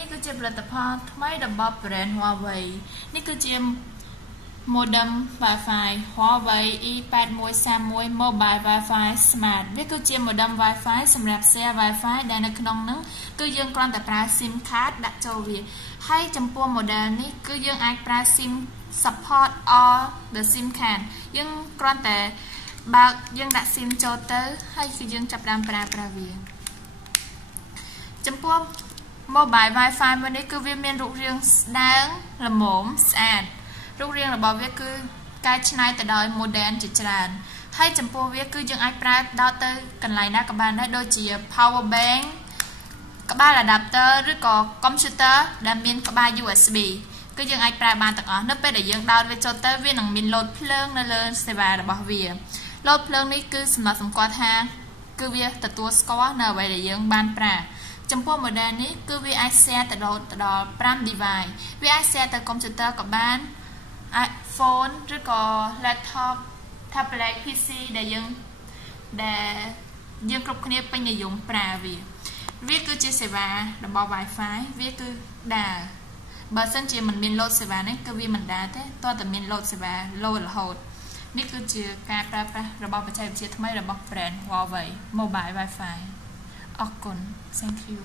នេះគឺជាផលិតផលថ្មីរបស់ brand Huawei នេះគឺជា modem Wi-Fi Huawei E8131 Mobile Wi-Fi Smart វាគឺជា modem Wi-Fi សម្រាប់ share Wi-Fi ដែលនៅក្នុងនោះគឺយើងគ្រាន់តែប្រើ SIM card ដាក់ចូលវាហើយចំពោះ model នេះគឺយើងអាចប្រើ SIM support all the SIM card យើងគ្រាន់តែបើកយើងដាក់ SIM ចូលទៅហើយគឺយើងចាប់ផ្ដើមប្រើវាចំពោះ Mobile Wi-Fi មួយនេះគឺវាមានរូបរាងស្ដើងល្មមស្អាតរូបរាងរបស់វាគឺកែច្នៃទៅដោយ modern ជាច្រើនហើយចំពោះវាគឺយើងអាចប្រើដល់ទៅកន្លែងណាក៏បានដែរដូចជា power bank ក្បាល adapter ឬក៏ computer ដែលមានក្បាល USB គឺយើងអាចប្រើបានទាំងអស់នៅពេលដែលយើងដោតវាចូលទៅវានឹងមាន load ភ្លើងនៅលើសេវារបស់វា load ភ្លើងនេះគឺសម្រាប់សម្គាល់ថាគឺវាទទួលស្គាល់នៅអ្វីដែលយើងបានប្រើចំពោះ model នេះគឺវាអាច share ទៅដល់5 device វាអាច share ទៅ computer ក៏បាន iPhone ឬក៏ laptop tablet PC ដែលយើងគ្រប់គ្នាពេញនិយមប្រើវាគឺជាសេវារបស់ Wi-Fi វាគឺដើរបើសិនជាមិនមាន load សេវានេះគឺវាមិនដើរទេតើតែមាន load សេវា load រហូតនេះគឺជាការប្រើប្រាស់របស់បច្ចេកវិទ្យាថ្មីរបស់ brand Huawei Mobile Wi-Fi អរគុណ Thank you